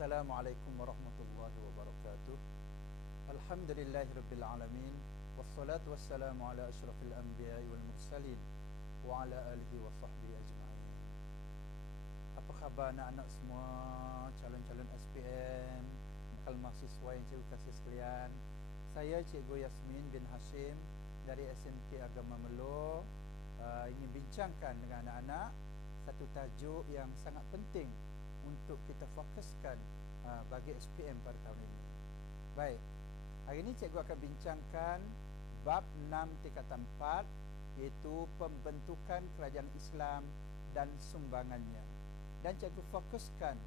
Assalamualaikum warahmatullahi wabarakatuh. Alhamdulillahirabbil alamin wassalatu wassalamu ala asyrafil anbiya'i wal mursalin wa ala alihi wa sahbihi ajma'in. Apa khabar anak-anak semua, calon-calon SPM, bakal mahasiswa yang cikgu kasih sekalian? Saya Cikgu Yasmin bin Hashim dari SMK Agama Melo ingin bincangkan dengan anak-anak satu tajuk yang sangat penting untuk kita fokuskan bagi SPM pada tahun ini. Baik, hari ini cikgu akan bincangkan bab 6 tingkatan 4, iaitu pembentukan kerajaan Islam dan sumbangannya. Dan cikgu fokuskan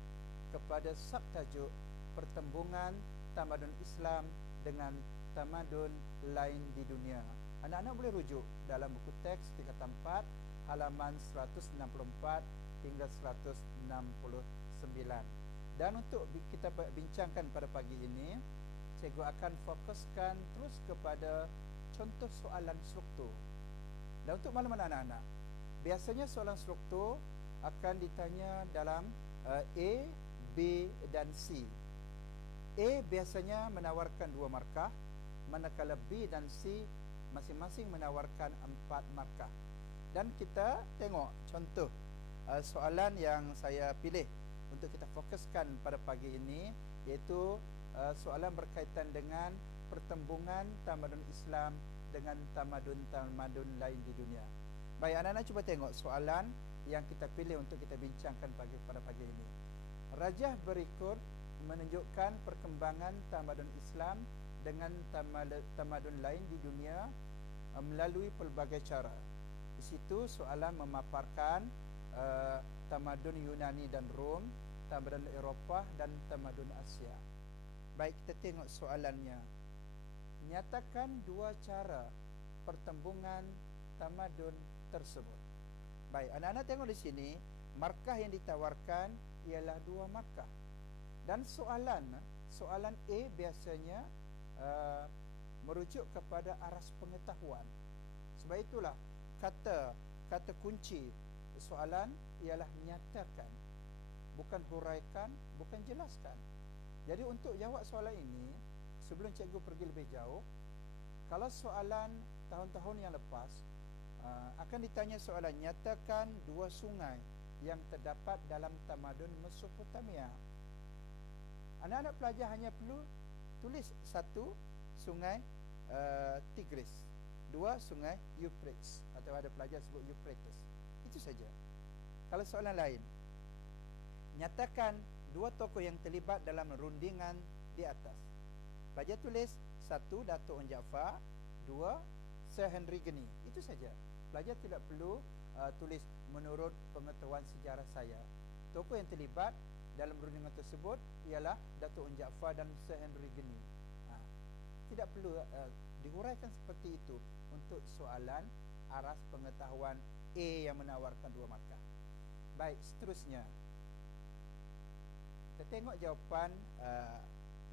kepada subtajuk pertembungan tamadun Islam dengan tamadun lain di dunia. Anak-anak boleh rujuk dalam buku teks tingkatan 4 halaman 164 hingga 169. Dan untuk kita bincangkan pada pagi ini, cikgu akan fokuskan terus kepada contoh soalan struktur. Dan untuk makluman anak-anak, biasanya soalan struktur akan ditanya dalam A, B dan C. A biasanya menawarkan 2 markah, manakala B dan C masing-masing menawarkan 4 markah. Dan kita tengok contoh soalan yang saya pilih untuk kita fokuskan pada pagi ini, iaitu soalan berkaitan dengan pertembungan tamadun Islam dengan tamadun-tamadun lain di dunia. Baik, anak-anak cuba tengok soalan yang kita pilih untuk kita bincangkan pada pagi ini. Rajah berikut menunjukkan perkembangan tamadun Islam dengan tamadun lain di dunia melalui pelbagai cara. Di situ soalan memaparkan tamadun Yunani dan Rom, tamadun Eropah dan tamadun Asia. Baik, kita tengok soalannya. Nyatakan 2 cara pertembungan tamadun tersebut. Baik, anak-anak tengok di sini, markah yang ditawarkan ialah 2 markah. Dan soalan A biasanya merujuk kepada aras pengetahuan. Sebab itulah kata kunci soalan ialah nyatakan, bukan huraikan, bukan jelaskan. Jadi untuk jawab soalan ini, sebelum cikgu pergi lebih jauh, kalau soalan tahun-tahun yang lepas akan ditanya soalan nyatakan 2 sungai yang terdapat dalam tamadun Mesopotamia. Anak-anak pelajar hanya perlu tulis 1 sungai Tigris, 2 sungai Euphrates, atau ada pelajar sebut Euphrates. Itu saja. Kalau soalan lain, nyatakan 2 tokoh yang terlibat dalam rundingan di atas. Pelajar tulis 1 Datuk Onn Jaafar, 2 Sir Henry Geni. Itu saja. Pelajar tidak perlu tulis menurut pengetahuan sejarah saya. Tokoh yang terlibat dalam rundingan tersebut ialah Datuk Onn Jaafar dan Sir Henry Geni. Tidak perlu dihuraikan seperti itu untuk soalan aras pengetahuan A yang menawarkan 2 markah. Baik, seterusnya kita tengok jawapan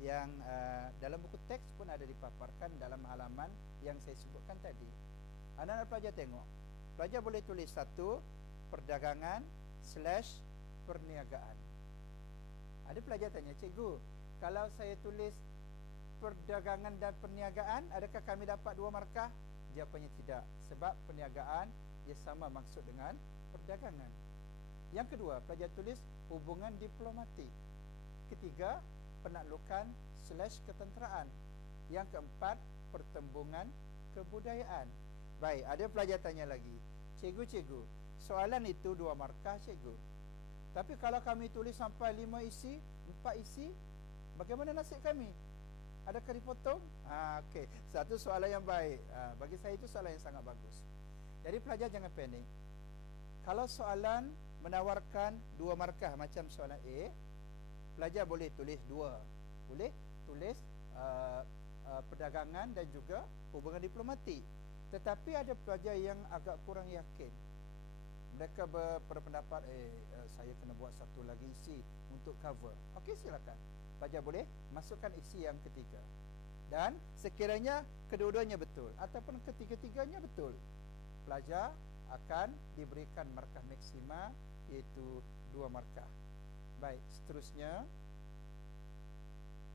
yang dalam buku teks pun ada dipaparkan dalam halaman yang saya sebutkan tadi. Anak-anak pelajar tengok. Pelajar boleh tulis 1 perdagangan / perniagaan. Ada pelajar tanya, cikgu, kalau saya tulis perdagangan dan perniagaan, adakah kami dapat 2 markah? Jawapannya tidak, sebab perniagaan dia sama maksud dengan perdagangan. Yang kedua, pelajar tulis hubungan diplomatik. Ketiga, penaklukan / ketenteraan. Yang keempat, pertembungan kebudayaan. Baik, ada pelajar tanya lagi, cikgu, soalan itu 2 markah cikgu, tapi kalau kami tulis sampai 5 isi, 4 isi, bagaimana nasib kami? Adakah dipotong? Okey, satu soalan yang baik. Bagi saya itu soalan yang sangat bagus. Jadi pelajar jangan panik. Kalau soalan menawarkan 2 markah macam soalan A, pelajar boleh tulis 2. Boleh tulis perdagangan dan juga hubungan diplomatik. Tetapi ada pelajar yang agak kurang yakin. Mereka berpendapat, saya kena buat 1 lagi isi untuk cover. Okey, silakan. Pelajar boleh masukkan isi yang ketiga. Dan sekiranya kedua-duanya betul ataupun ketiga-tiganya betul, pelajar akan diberikan markah maksima, iaitu 2 markah. Baik, seterusnya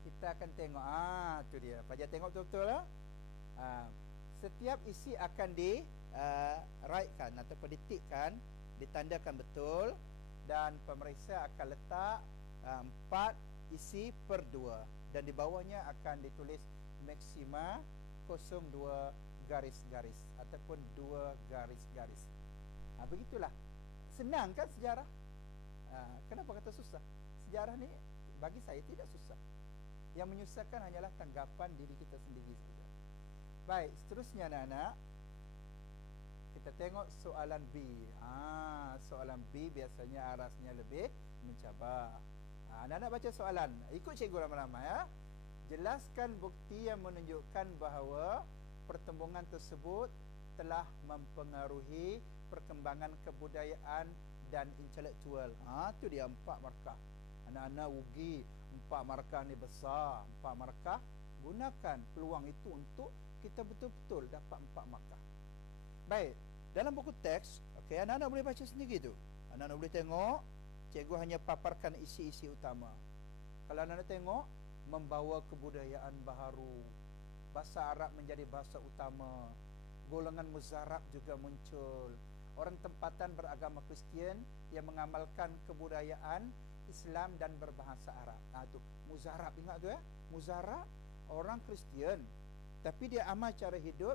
kita akan tengok. Tu dia. Pelajar tengok betul-betul lah. Setiap isi akan di write-kan ataupun ditikkan, ditandakan betul, dan pemeriksa akan letak 4 isi per 2, dan di bawahnya akan ditulis maksima 02 garis-garis ataupun 2 garis-garis. Begitulah. Senang kan sejarah? Kenapa kata susah? Sejarah ni bagi saya tidak susah. Yang menyusahkan hanyalah tanggapan diri kita sendiri saja. Baik, seterusnya anak-anak, kita tengok soalan B. Soalan B biasanya arasnya lebih mencabar. Anak-anak baca soalan. Ikut cikgu ramai-ramai ya. Jelaskan bukti yang menunjukkan bahawa pertembungan tersebut telah mempengaruhi perkembangan kebudayaan dan intelektual. Tu dia 4 markah. Anak-anak ugi 4 markah ni besar. 4 markah, gunakan peluang itu untuk kita betul-betul dapat 4 markah. Baik, dalam buku teks, okey, anak-anak boleh baca sendiri tu. Anak-anak boleh tengok, cikgu hanya paparkan isi-isi utama. Kalau anak-anak tengok, membawa kebudayaan baharu, bahasa Arab menjadi bahasa utama, golongan muzarab juga muncul, orang tempatan beragama Kristian yang mengamalkan kebudayaan Islam dan berbahasa Arab. Tu muzarab, ingat tu ya, muzarab orang Kristian tapi dia amal cara hidup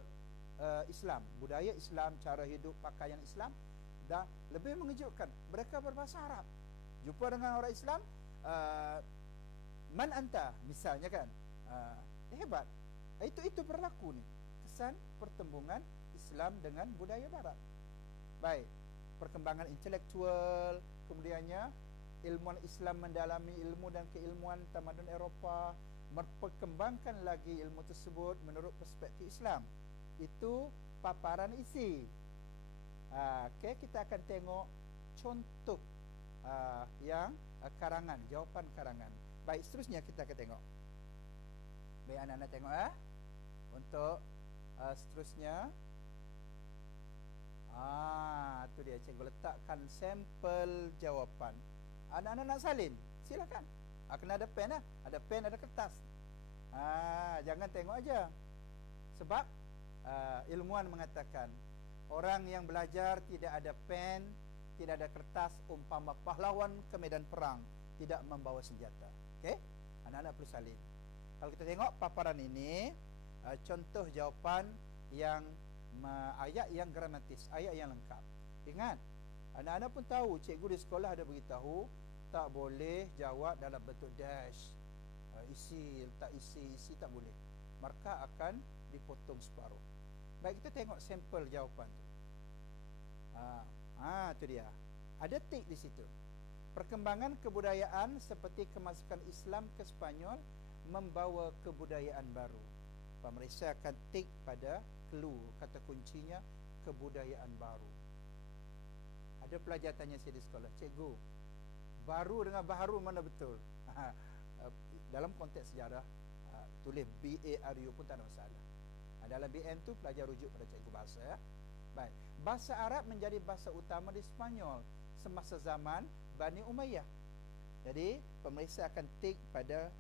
Islam, budaya Islam, cara hidup, pakaian Islam. Dan lebih mengejutkan, mereka berbahasa Arab. Jumpa dengan orang Islam, man anta misalnya kan, hebat. Itu berlaku ni, kesan pertembungan Islam dengan budaya Barat. Baik, perkembangan intelektual, kemudiannya ilmuwan Islam mendalami ilmu dan keilmuan tamadun Eropah, memperkembangkan lagi ilmu tersebut menurut perspektif Islam. Itu paparan isi. Okey, kita akan tengok contoh yang karangan, jawapan karangan. Baik, seterusnya kita akan tengok. Baik, anak-anak tengok untuk seterusnya. Tu dia, cikgu letakkan sampel jawapan. Anak-anak nak salin, silakan. Kena ada pen lah. Ada pen, ada kertas. Jangan tengok aja. Sebab ilmuwan mengatakan orang yang belajar tidak ada pen, tidak ada kertas, umpama pahlawan ke medan perang, tidak membawa senjata. Okey? Anak-anak perlu salin. Kalau kita tengok paparan ini, contoh jawapan yang ayat yang gramatis, ayat yang lengkap. Ingat, anak-anak pun tahu, cikgu di sekolah ada beritahu tak boleh jawab dalam bentuk dash, isi, letak isi tak boleh. Markah akan dipotong separuh. Baik, kita tengok sampel jawapan tu. Tu dia. Ada tik di situ. Perkembangan kebudayaan seperti kemasukan Islam ke Spanyol membawa kebudayaan baru. Pemeriksa akan tik pada clue, kata kuncinya kebudayaan baru. Ada pelajar tanya saya di sekolah, cikgu, baru dengan baharu mana betul? Dalam konteks sejarah, tulis BARU pun tak ada masalah. Dalam BN tu pelajar rujuk pada cikgu bahasa ya. Baik, bahasa Arab menjadi bahasa utama di Spanyol semasa zaman Bani Umayyah. Jadi pemeriksa akan tik pada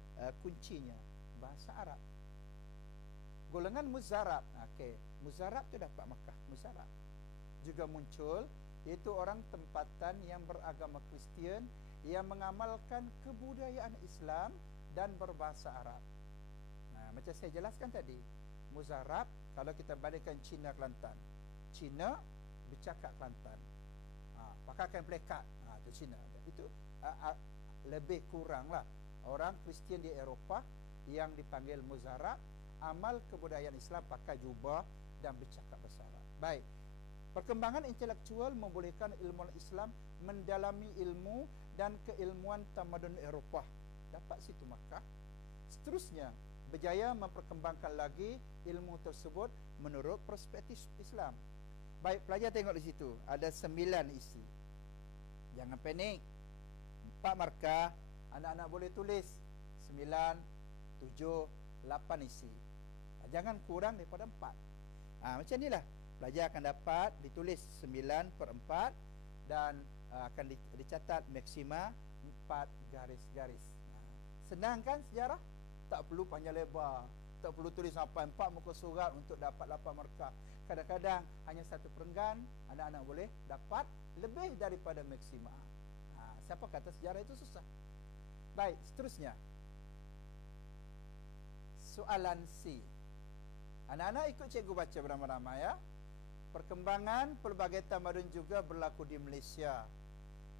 kuncinya bahasa Arab. Golongan muzarab, okey, muzarab tu dapat markah. Muzarab juga muncul, iaitu orang tempatan yang beragama Kristian yang mengamalkan kebudayaan Islam dan berbahasa Arab. Macam saya jelaskan tadi, muzarab kalau kita bandingkan Cina Kelantan, Cina bercakap Kelantan, pakaikan plekat, itu Cina. Itu lebih kurang lah orang Kristian di Eropah yang dipanggil muzarab, amal kebudayaan Islam, pakai jubah dan bercakap bahasa Arab. Baik, perkembangan intelektual membolehkan ilmuwan Islam mendalami ilmu dan keilmuan tamadun Eropah. Dapat situ markah. Seterusnya, berjaya memperkembangkan lagi ilmu tersebut menurut perspektif Islam. Baik, pelajar tengok di situ. Ada 9 isi. Jangan panik. 4 markah. Anak-anak boleh tulis 9, 7, 8 isi. Jangan kurang daripada 4. Macam inilah. Pelajar akan dapat ditulis 9/4 dan akan dicatat maksima 4 garis-garis. Senang kan sejarah? tak perlu panjang lebar, tak perlu tulis sampai 4 muka surat untuk dapat 8 markah. Kadang-kadang hanya satu perenggan anak-anak boleh dapat lebih daripada maksima. Siapa kata sejarah itu susah? Baik, seterusnya soalan C. Anak-anak ikut cikgu baca beramai-ramai ya. Perkembangan pelbagai tamadun juga berlaku di Malaysia,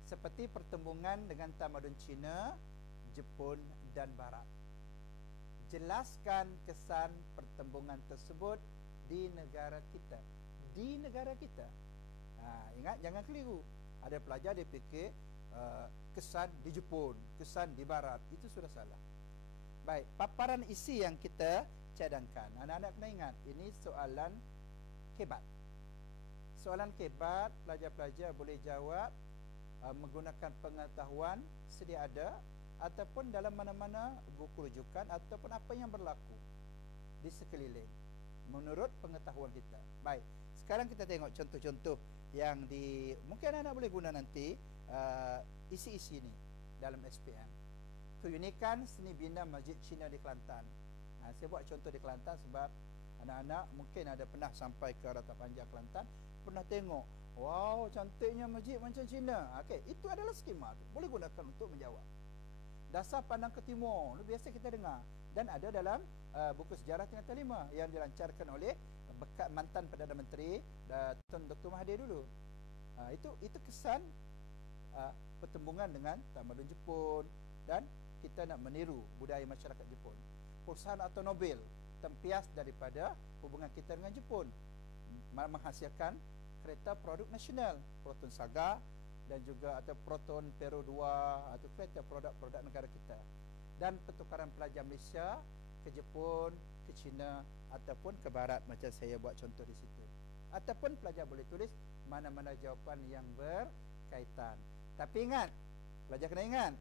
seperti pertembungan dengan tamadun Cina, Jepun dan Barat. Jelaskan kesan pertembungan tersebut di negara kita. Di negara kita. Ingat, jangan keliru. Ada pelajar dia fikir kesan di Jepun, kesan di Barat. Itu sudah salah. Baik, paparan isi yang kita cadangkan. Anak-anak kena ingat, ini soalan kebat. Soalan kebat, pelajar-pelajar boleh jawab menggunakan pengetahuan sedia ada ataupun dalam mana-mana buku rujukan ataupun apa yang berlaku di sekeliling menurut pengetahuan kita. Baik, sekarang kita tengok contoh-contoh yang mungkin anak boleh guna nanti isi-isi ni dalam SPM. Keunikan seni bina Masjid Cina di Kelantan. Saya buat contoh di Kelantan sebab anak-anak mungkin ada pernah sampai ke Ratapanjang Kelantan, pernah tengok, wow, cantiknya masjid macam Cina. Okey, itu adalah skema tu. Boleh gunakan untuk menjawab. Dasar pandang ke timur, biasa kita dengar, dan ada dalam buku sejarah tingkatan 5 yang dilancarkan oleh bekas mantan Perdana Menteri Tun Dr. Mahathir dulu. Itu kesan pertembungan dengan tamadun Jepun, dan kita nak meniru budaya masyarakat Jepun. Perusahaan automobil tempias daripada hubungan kita dengan Jepun, menghasilkan kereta produk nasional, Proton Saga dan juga atau Proton Pero 2 atau kereta produk-produk negara kita. Dan pertukaran pelajar Malaysia ke Jepun, ke China ataupun ke Barat macam saya buat contoh di situ. Ataupun pelajar boleh tulis mana-mana jawapan yang berkaitan. Tapi ingat, pelajar kena ingat,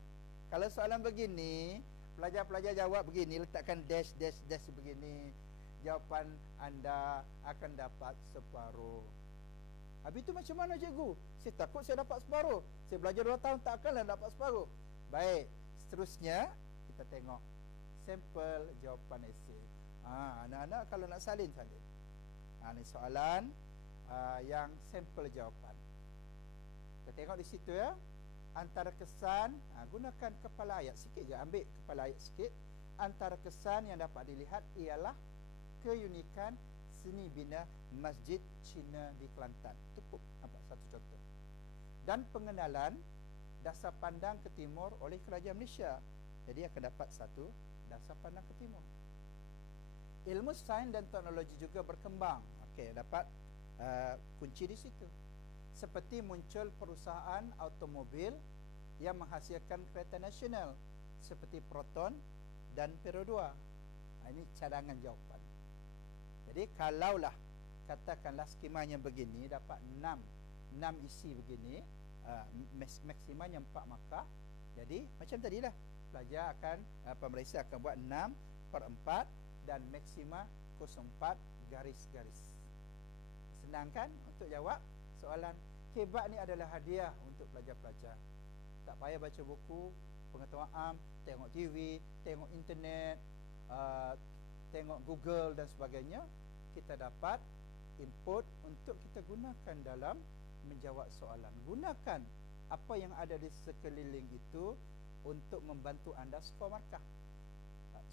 kalau soalan begini, pelajar-pelajar jawab begini, letakkan dash begini, jawapan anda akan dapat separuh. Habis itu macam mana cikgu? Saya takut saya dapat separuh. Saya belajar 2 tahun tak akanlah dapat separuh. Baik, seterusnya kita tengok sampel jawapan esei. Anak-anak kalau nak salin. Ini soalan yang sampel jawapan. Kita tengok di situ ya. Antara kesan, gunakan kepala ayat sikit je, ambil kepala ayat sikit. Antara kesan yang dapat dilihat ialah keunikan seni bina Masjid Cina di Kelantan. Cukup nampak satu contoh. Dan pengenalan dasar pandang ke timur oleh kerajaan Malaysia. Jadi akan dapat satu dasar pandang ke timur. Ilmu sains dan teknologi juga berkembang. Okey, dapat kunci di situ. Seperti muncul perusahaan automobil yang menghasilkan kereta nasional seperti Proton dan Pero 2. Ini cadangan jawapan. Jadi kalaulah katakanlah skemanya begini, dapat 6 isi begini, maksimanya 4 markah. Jadi macam tadilah, pelajar akan pemeriksa akan buat 6/4 dan maksima 04 garis-garis. Senang kan untuk jawab soalan. Kebat ni adalah hadiah untuk pelajar-pelajar. Tak payah baca buku pengetahuan am, tengok TV, tengok internet, tengok Google dan sebagainya. Kita dapat input untuk kita gunakan dalam menjawab soalan. Gunakan apa yang ada di sekeliling itu untuk membantu anda skor markah.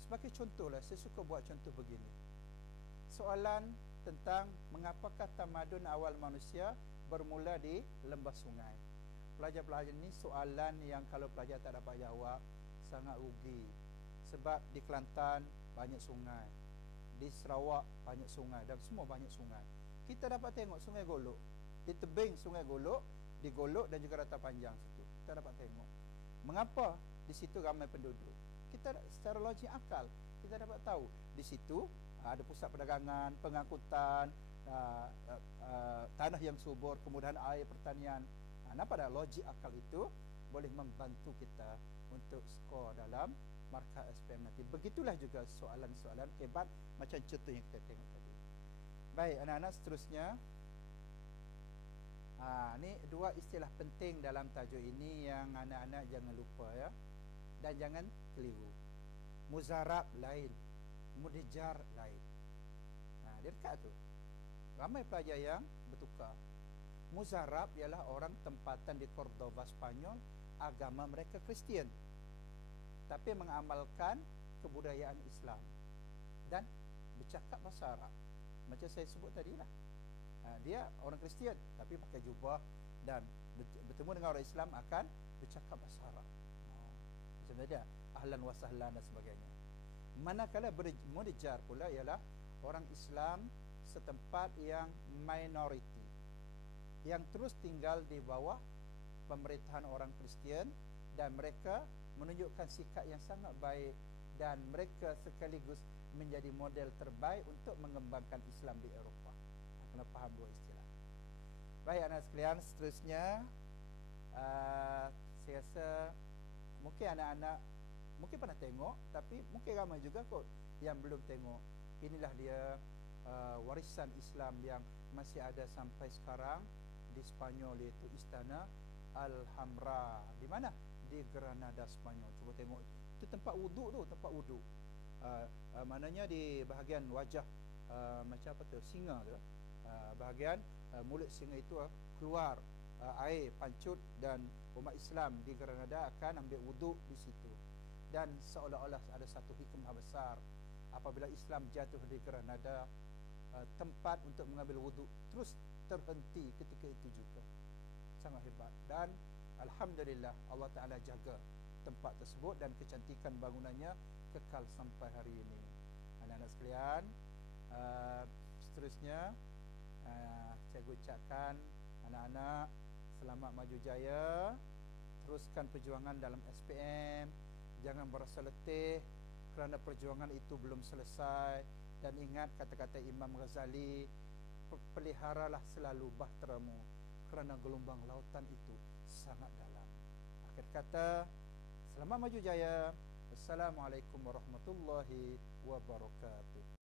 Sebagai contohlah, saya suka buat contoh begini. Soalan tentang mengapakah tamadun awal manusia bermula di lembah sungai. Pelajar-pelajar ni soalan yang kalau pelajar tak dapat jawab sangat rugi. Sebab di Kelantan banyak sungai, di Sarawak banyak sungai, dan semua banyak sungai. Kita dapat tengok Sungai Golok, di tebing Sungai Golok, di Golok dan juga Ratapanjang situ. Kita dapat tengok mengapa di situ ramai penduduk. Kita secara logik akal kita dapat tahu di situ ada pusat perdagangan, pengangkutan, tanah yang subur, kemudahan air, pertanian. Nampak tak logik akal itu boleh membantu kita untuk skor dalam markah SPM nanti. Begitulah juga soalan-soalan kebat macam contoh yang kita tengok tadi. Baik, anak-anak, seterusnya ni 2 istilah penting dalam tajuk ini yang anak-anak jangan lupa ya, dan jangan keliru. Muzarab lain, Mudijar lain. Dia dekat tu. Ramai pelajar yang bertukar. Muzarab ialah orang tempatan di Cordoba, Spanyol, agama mereka Kristian, tapi mengamalkan kebudayaan Islam dan bercakap bahasa Arab. Macam saya sebut tadi lah, dia orang Kristian tapi pakai jubah dan bertemu dengan orang Islam akan bercakap bahasa Arab. Macam tadi, ahlan wa sahlan dan sebagainya. Manakala Mudijar pula ialah orang Islam setempat yang minoriti, yang terus tinggal di bawah pemerintahan orang Kristian, dan mereka menunjukkan sikap yang sangat baik, dan mereka sekaligus menjadi model terbaik untuk mengembangkan Islam di Eropah. Kena faham dua istilah. Baik anak sekalian, seterusnya saya rasa mungkin anak-anak mungkin pernah tengok, tapi mungkin ramai juga kot yang belum tengok. Inilah dia warisan Islam yang masih ada sampai sekarang di Spanyol, iaitu Istana Alhambra. Di mana? Di Granada, Spanyol. Cuba tengok, itu tempat wuduk tu, tempat wuduk. Maknanya di bahagian wajah macam apa tu, singa tu, bahagian mulut singa itu keluar air pancut, dan umat Islam di Granada akan ambil wuduk di situ. Dan seolah-olah ada satu hikmah besar apabila Islam jatuh di Granada, tempat untuk mengambil wuduk terus terhenti ketika itu juga. Sangat hebat, dan alhamdulillah Allah Ta'ala jaga tempat tersebut dan kecantikan bangunannya kekal sampai hari ini. Anak-anak sekalian, seterusnya saya ucapkan anak-anak selamat maju jaya, teruskan perjuangan dalam SPM, jangan berasa letih kerana perjuangan itu belum selesai, dan ingat kata-kata Imam Ghazali, peliharalah selalu bahteramu kerana gelombang lautan itu sangat dalam. Akhir kata, selamat maju jaya. Assalamualaikum warahmatullahi wabarakatuh.